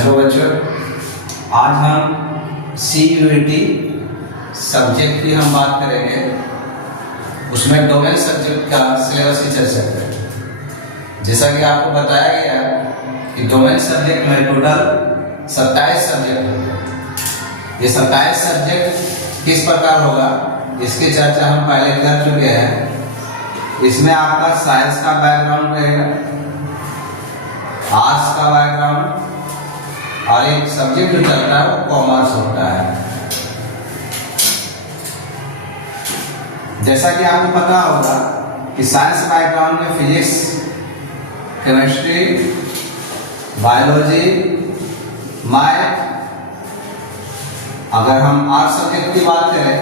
Hello बच्चों, आज हम CUET सब्जेक्ट की हम बात करेंगे। उसमें डोमेन सब्जेक्ट का सिलेबस की चर्चा करेंगे। जैसा कि आपको बताया गया कि डोमेन सब्जेक्ट में टोटल 27 सब्जेक्ट होंगे। ये 27 सब्जेक्ट किस प्रकार होगा इसकी चर्चा हम पहले कर चुके हैं। इसमें आपका साइंस का बैकग्राउंड रहेगा, आर्ट्स का बैकग्राउंड और एक सब्जेक्ट जो चलता है वो कॉमर्स होता है। जैसा कि आपको पता होगा कि साइंस बैकग्राउंड में फिजिक्स, केमिस्ट्री, बायोलॉजी, मैथ। अगर हम आर्ट्स सब्जेक्ट की बात करें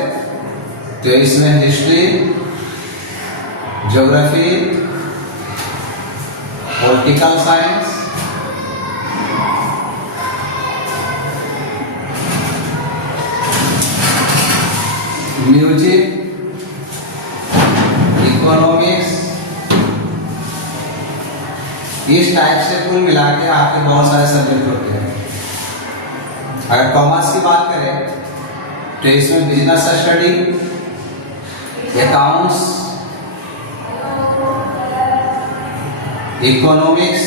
तो इसमें history, geography, political science, music, economics, इस टाइप से कुल मिला के आपके बहुत सारे सब्जेक्ट होते हैं। अगर कॉमर्स की बात करें तो इसमें बिजनेस स्टडी, अकाउंट्स, इकोनॉमिक्स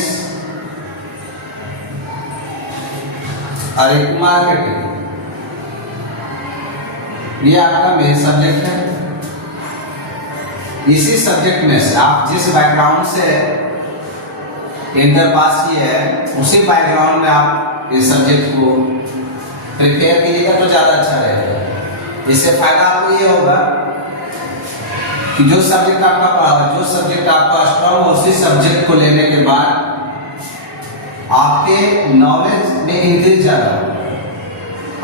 और एक मार्केटिंग, ये आपका मेन सब्जेक्ट है। इसी सब्जेक्ट में से आप जिस बैकग्राउंड से इंटर पास किए हैं उसी बैकग्राउंड में आप इस सब्जेक्ट को प्रिपेयर कीजिएगा तो ज़्यादा अच्छा रहेगा। इससे फायदा आपको ये होगा कि जो सब्जेक्ट आपका पढ़ा, जो सब्जेक्ट आपका स्ट्रॉन्ग हो, उसी सब्जेक्ट को लेने के बाद आपके नॉलेज में इंक्रीज ज़्यादा होगा।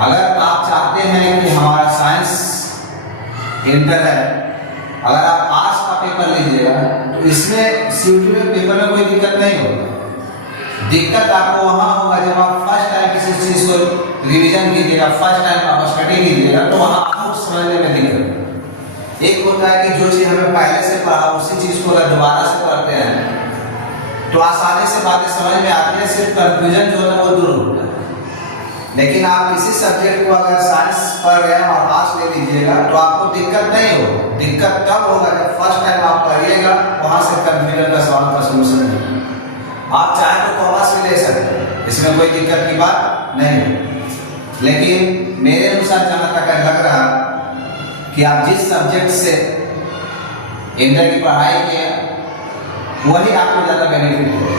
अगर आप चाहते हैं कि हमारा साइंस इंटर है, अगर आप आर्ट्स का पेपर लीजिएगा तो इसमें CUET में पेपर में कोई दिक्कत नहीं होगी। दिक्कत आपको वहाँ होगा जब आप फर्स्ट टाइम किसी चीज़ को रिवीजन कीजिएगा, फर्स्ट टाइम आप स्टडी कीजिएगा तो वहाँ आपको समझने में दिक्कत। एक होता है कि जो चीज़ हमें पहले से पढ़ा उसी चीज़ को अगर दोबारा से पढ़ते हैं तो आसानी से बातें समझ में आती है, सिर्फ कंफ्यूजन जो है वो दूर होता है। लेकिन आप किसी सब्जेक्ट को अगर साइंस पढ़ रहे हैं और आर्ट्स ले लीजिएगा तो आपको दिक्कत नहीं होगी। दिक्कत तब होगा जब फर्स्ट टाइम आप पढ़िएगा, वहां से कंफ्यूजन का सवाल का सोल्यूशन नहीं। आप चाहे तो कॉमर्स भी ले सकते हैं, इसमें कोई दिक्कत की बात नहीं। लेकिन मेरे अनुसार जहां तक लग रहा कि आप जिस सब्जेक्ट से इंटर की पढ़ाई किए वही आपको ज़्यादा बेनिफिट होगा।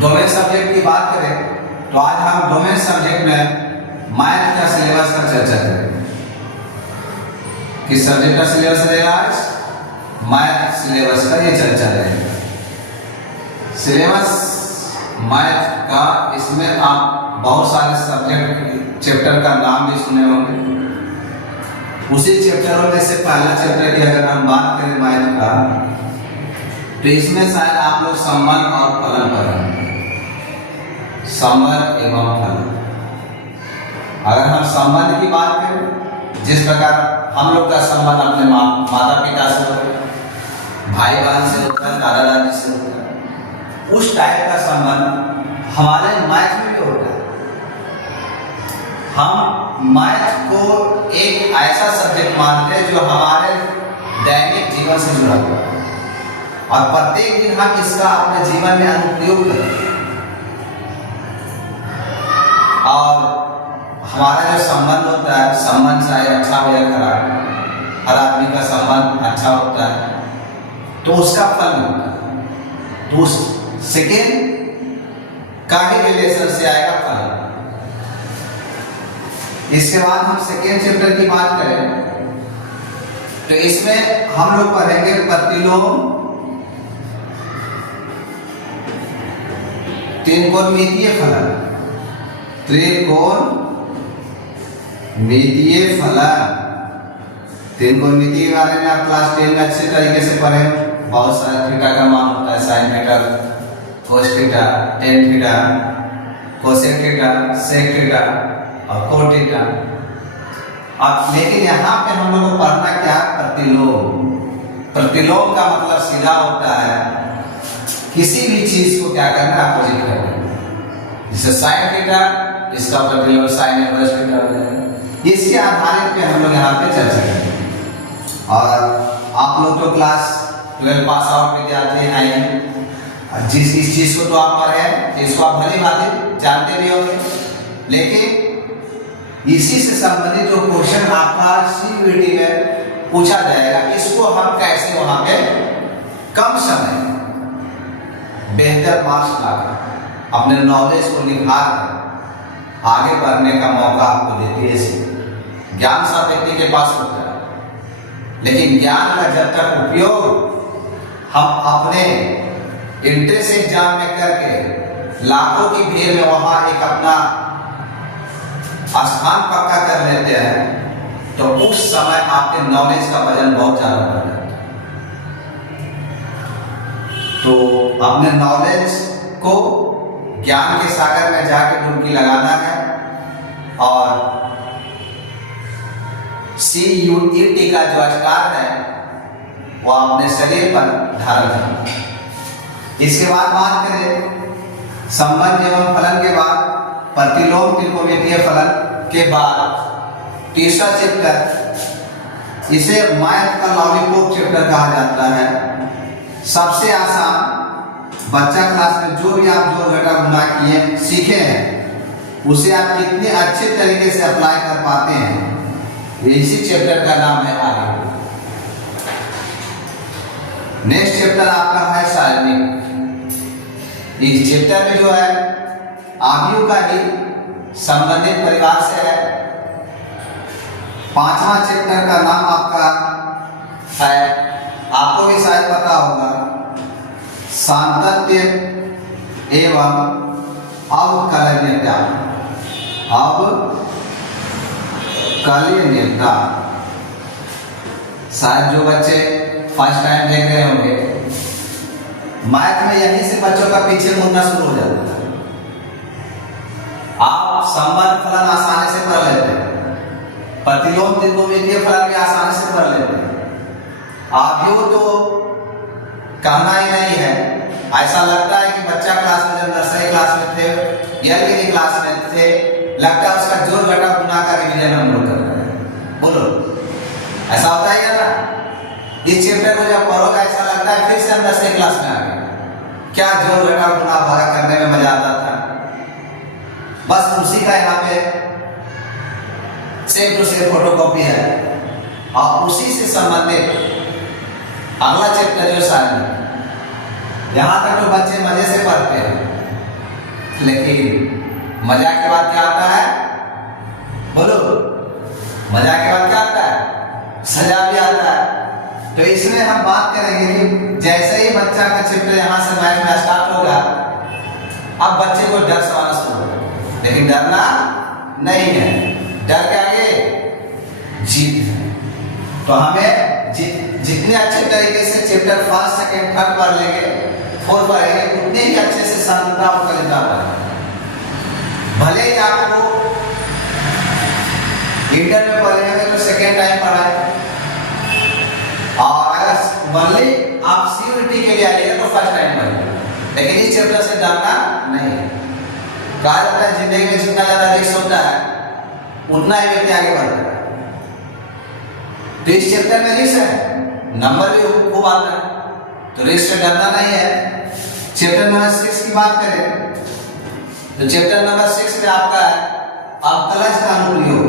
डोमेन सब्जेक्ट की बात करें तो आज हम डोमेन सब्जेक्ट में मैथ का सिलेबस का चर्चा करेंगे। किस सब्जेक्ट का सिलेबस रहेगा आज? मैथ सिलेबस का ये चर्चा रहेगा। सिलेबस मैथ का, इसमें आप बहुत सारे सब्जेक्ट चैप्टर का नाम भी सुने होंगे। उसी चैप्टरों में से पहला चैप्टर की अगर हम बात करें मैथ का तो इसमें शायद आप लोग संबंध और फलन पढ़ेंगे, संबंध एवं फलन। अगर हम संबंध की बात करें, जिस प्रकार हम लोग का संबंध अपने माता पिता से होता है, भाई बहन से होता है, दादा दादी से होता है, उस टाइप का संबंध हमारे मैथ में भी होता है। हम मैथ को एक ऐसा सब्जेक्ट मानते हैं जो हमारे दैनिक जीवन से जुड़ा हुआ है और प्रत्येक दिन हम इसका अपने जीवन में अनुप्रयोग करते हैं। और हमारा जो संबंध होता है, संबंध चाहे अच्छा हो या खराब, हर आदमी का संबंध अच्छा होता है तो उसका फल होता है। तो उस सेकेंड का ही रिलेशन से आएगा फल। इसके बाद हम सेकेंड चैप्टर की बात करें तो इसमें हम लोग पढ़ेंगे प्रतिलोम, त्रिकोणमितीय फलन, त्रिकोणमितीय फलन। त्रिकोणमिति के बारे में आप क्लास 10 में अच्छे तरीके से पढ़े। बहुत सारे थीटा का मान होता है, sine theta, cos theta, tan theta, cosec theta, sec theta और कोट थीटा। अब लेकिन यहाँ पे हम लोग को पढ़ना क्या? प्रतिलोम। प्रतिलोम का मतलब सीधा होता है किसी भी चीज को क्या करना, अपोजिट करना। जिससे साइन थीटा, इसका पर्टिकुलर साइन इनवर्स थीटा हो जाएगा। इसके आधारित पे हम लोग यहाँ पे चर्चा करेंगे। और आप लोग तो क्लास 12 पास आउट विद्यार्थी हैं, जिस इस चीज को तो आप पढ़े हैं, इसको आप भली भांति जानते भी होंगे, लेकिन इसी से संबंधित जो क्वेश्चन आपका सीयूईटी में पूछा जाएगा, इसको हम कैसे वहां पे कम समय बेहतर मार्क्स लाकर अपने नॉलेज को निखार कर आगे बढ़ने का मौका आपको देती है। ज्ञान सब व्यक्ति के पास होता है, लेकिन ज्ञान का जब तक उपयोग हम अपने इंट्रेंस एग्जाम में करके लाखों की भीड़ में वहां एक अपना स्थान पक्का कर लेते हैं, तो उस समय आपके नॉलेज का वजन बहुत ज्यादा बढ़ जाता है। तो अपने नॉलेज को ज्ञान के सागर में जाके डुबकी लगाना है और CUET का जो अधिकार है वो अपने शरीर पर धारण करना। इसके बाद बात करें संबंध एवं फलन के बाद, प्रतिलोम त्रिकोणमितीय फलन के बाद तीसरा चैप्टर, इसे मैथ का लॉलीपॉप चैप्टर कहा जाता है। सबसे आसान, बच्चा क्लास में जो भी आप जोड़ घटा गुणा किए सीखे हैं, उसे आप कितने अच्छे तरीके से अप्लाई कर पाते हैं, इसी चैप्टर का नाम है आगे। नेक्स्ट चैप्टर आपका है सारणिक। इस चैप्टर में जो है आव्यूह का ही संबंधित परिवार से है। पांचवा चैप्टर का नाम आपका है, आपको भी शायद पता होगा, सांतत्य एवं अवकलनीयता। अवकलनीयता शायद जो बच्चे फर्स्ट टाइम देख रहे होंगे, मैथ में यहीं से बच्चों का पीछे मुड़ना शुरू हो जाता है। आप संबंध फलन आसानी से पढ़ लेते हैं, प्रतिलोम त्रिकोणमितीय फलन भी आसानी से पढ़ लेते हैं। आव्यूह तो कहना ही नहीं है। ऐसा लगता है कि बच्चा क्लास में जब नर्सरी क्लास में थे, एलकेजी क्लास में थे, लगता है उसका जोड़ घटा गुणा का रिवीजन हम लोग कर रहे हैं। बोलो, ऐसा होता है क्या ना? इस चैप्टर को जब पढ़ोगे ऐसा लगता है फिर से हम नर्सरी क्लास में आ गए। क्या जोड़ घटा गुणा भागा करने में मजा आता था। बस उसी का यहाँ पे सेम टू सेम फोटोकॉपी है और उसी से संबंधित अगला चैप्टर जो सारणी। यहां तक तो बच्चे मजे से पढ़ते हैं, लेकिन मजा के बाद क्या आता है? बोलो, मजा के बाद क्या आता है? सजा भी आता है। तो इसमें हम बात करेंगे कि जैसे ही बच्चा का चैप्टर यहां से मैथ में स्टार्ट होगा, अब बच्चे को डर सवाना शुरू होगा, लेकिन डरना नहीं है। डर के आगे जीत है। तो हमें जितने अच्छे तरीके से चैप्टर फर्स्ट सेकंड थर्ड पढ़ लेंगे, फोर्थ पढ़ेंगे, उतने ही अच्छे से सांतता और कलिता पढ़ेंगे। भले ही आपको इंटर में पढ़ेंगे तो सेकंड टाइम पढ़ाए, और अगर भले आप सीयूईटी के लिए आइएगा तो फर्स्ट टाइम पढ़ेंगे, लेकिन इस चैप्टर से डरना नहीं। कहा जाता है जिंदगी में जितना ज्यादा रिस्क होता है उतना ही व्यक्ति आगे बढ़ता है। तो इस चैप्टर में रिस्क है, नंबर भी खूब आता है, तो रिस्क से डरना नहीं है। चैप्टर नंबर 6 की बात करें तो चैप्टर नंबर 6 में आपका है अवकलज का अनुप्रयोग।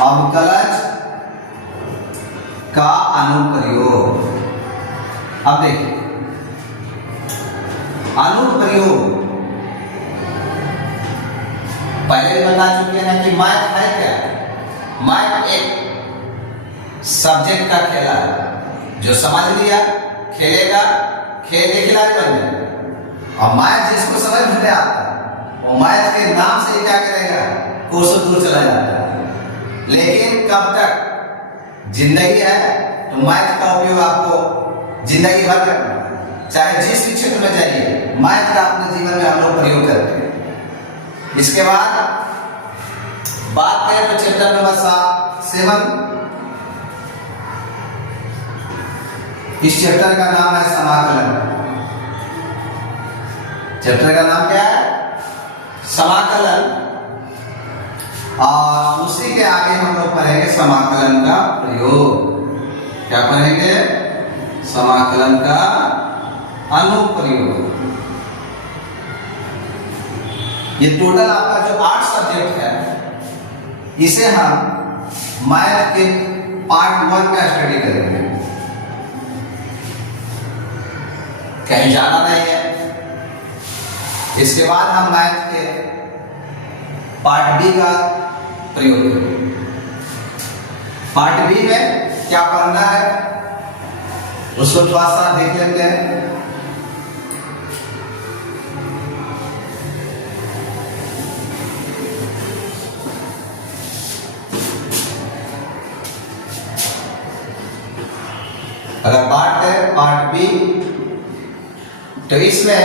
अवकलज का अनुप्रयोग। अब देखिए, अनुप्रयोग पहले बता चुके हैं कि मैथ है क्या? मैथ एक सब्जेक्ट का खेला है, जो समझ लिया खेलेगा, खेल के खिलाड़ी बन जाएगा। और मैथ जिसको समझ में आता है वो मैथ के नाम से ही क्या करेगा, कोसों दूर चला जाता है। लेकिन कब तक जिंदगी है तो मैथ का उपयोग आपको जिंदगी भर करना है, चाहे जिस भी क्षेत्र में जाइए, मैथ का अपने जीवन में हम लोग प्रयोग करते हैं। इसके बाद बात करें तो चैप्टर नंबर 7 इस चैप्टर का नाम है समाकलन। चैप्टर का नाम क्या है? समाकलन, और उसी के आगे हम लोग पढ़ेंगे समाकलन का प्रयोग। क्या पढ़ेंगे? समाकलन का अनुप्रयोग। ये टोटल आपका जो 8 सब्जेक्ट है, इसे हम मैथ के पार्ट 1 में स्टडी करेंगे। कहीं जाना नहीं है। इसके बाद हम मैथ के पार्ट बी का प्रयोग करेंगे। पार्ट बी में क्या पढ़ना है उसको थोड़ा सा देख लेते हैं। अगर बात करें पार्ट बी, तो इसमें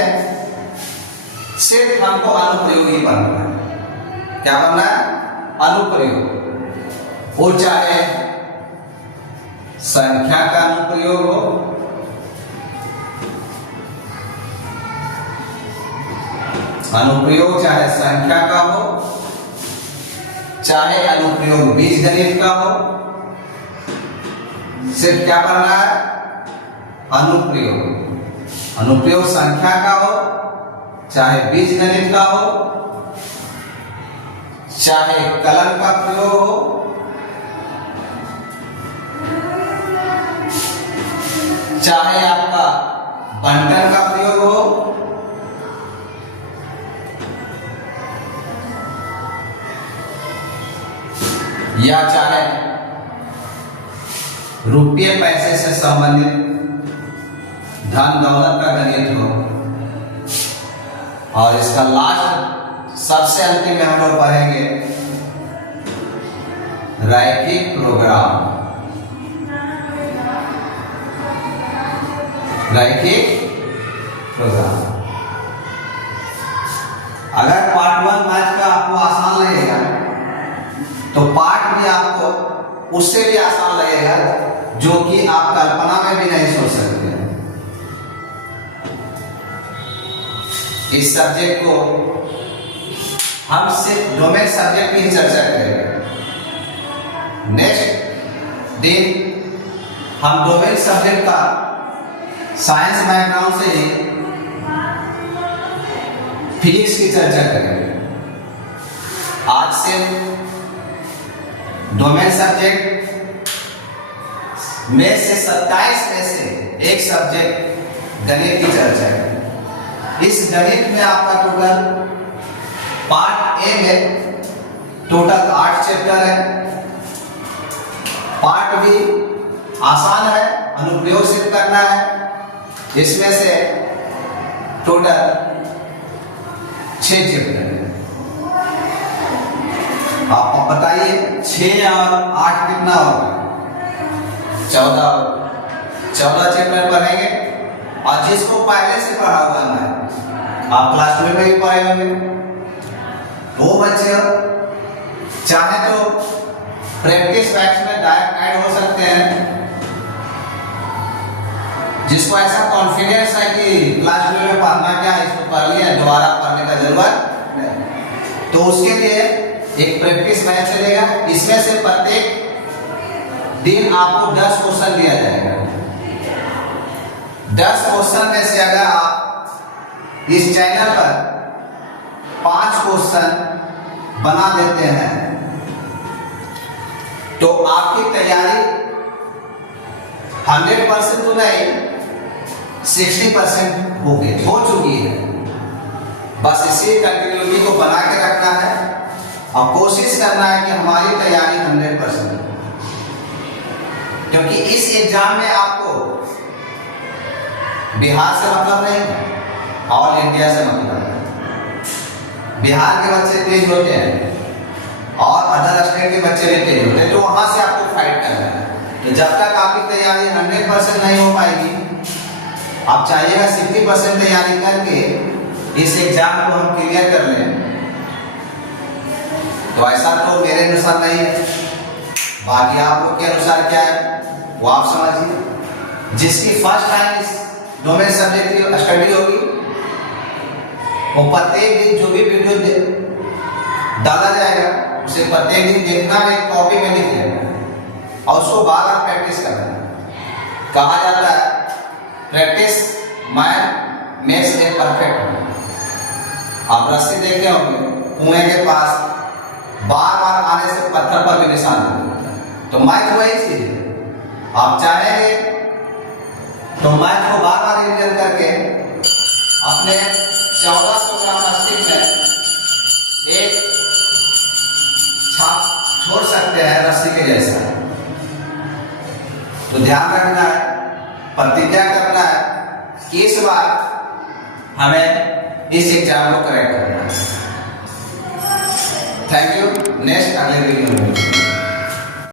सिर्फ हमको अनुप्रयोग ही पढ़ना है। क्या पढ़ना है? अनुप्रयोग। वो चाहे संख्या का अनुप्रयोग हो, अनुप्रयोग चाहे संख्या का हो, चाहे अनुप्रयोग बीजगणित का हो, सिर्फ क्या करना है? अनुप्रयोग। अनुप्रयोग संख्या का हो, चाहे बीजगणित का हो, चाहे कलन का प्रयोग हो, चाहे आपका बंटन का प्रयोग हो, या चाहे रुपये पैसे से संबंधित धन दौलत का गणित हो, और इसका लास्ट सबसे अंतिम में हम लोग पढ़ेंगे रैखिक प्रोग्राम। रैखिक प्रोग्राम। अगर पार्ट 1 मैथ का आपको आसान लगेगा, तो पार्ट भी आपको उससे भी आसान लगेगा, जो कि आप कल्पना में भी नहीं सोच सकते। इस सब्जेक्ट को हम सिर्फ डोमेन सब्जेक्ट की ही चर्चा करेंगे। नेक्स्ट दिन हम डोमेन सब्जेक्ट का साइंस बैकग्राउंड से ही फिजिक्स की चर्चा करेंगे। आज से डोमेन सब्जेक्ट में से 27 में से एक सब्जेक्ट गणित की चर्चा है। इस गणित में आपका टोटल पार्ट ए में टोटल 8 चैप्टर है। पार्ट बी आसान है, अनुप्रयोग सिर्फ करना है। इसमें से टोटल 6 चैप्टर है। आप बताइए 6 और 8 कितना होगा? 14 चैप्टर पढ़ेंगे। और जिसको पहले से पढ़ा हुआ है, आप क्लास 12 में भी पढ़े होंगे, वो बच्चे चाहे तो प्रैक्टिस बैच में डायरेक्ट ऐड हो सकते हैं। जिसको ऐसा कॉन्फिडेंस है कि क्लास 12 में पढ़ना क्या है, इसको पढ़ लिया, दोबारा पढ़ने का जरूरत नहीं, तो उसके लिए एक प्रैक्टिस बैच चलेगा। इसमें से प्रत्येक दिन आपको 10 क्वेश्चन दिया जाएगा। 10 क्वेश्चन में से अगर आप इस चैनल पर 5 क्वेश्चन बना देते हैं, तो आपकी तैयारी 100% तो नहीं, 60% हो चुकी है। बस इसी कंटिन्यूटी को बना के रखना है और कोशिश करना है कि हमारी तैयारी 100%। क्योंकि इस एग्जाम में आपको बिहार से मतलब नहीं, ऑल इंडिया से मतलब है। बिहार के बच्चे तेज होते हैं और अदर स्टेट के बच्चे भी तेज होते हैं, तो वहां से आपको फाइट करना है। तो जब तक आपकी तैयारी 100% नहीं हो पाएगी, आप चाहिएगा 60% तैयारी करके इस एग्जाम को हम क्लियर कर लें। तो ऐसा तो मेरे अनुसार नहीं है, बाकी आप लोग के अनुसार क्या है वो आप समझिए। जिसकी फर्स्ट टाइम इस डोमेन सब्जेक्ट की स्टडी होगी, वो प्रत्येक दिन जो भी वीडियो डाला जाएगा, उसे प्रत्येक दिन देखना है, एक कॉपी में लिख लेना और उसको बार बार प्रैक्टिस करना है। कहा जाता है practice man makes a perfect man. आप रस्सी देखे होंगे कुएं के पास, बार बार आने से पत्थर पर भी निशान देता है। तो मैथ वही चीज है, आप चाहेंगे तो मैथ को बार बार रिवीजन करके अपने 1400 ग्राम प्लास्टिक में एक छाप छोड़ सकते हैं रस्सी के जैसा। तो ध्यान रखना है, प्रतिज्ञा करना है कि इस बार हमें इस एग्जाम को करेक्ट करना है। Thank you. नेक्स्ट अगले वीडियो में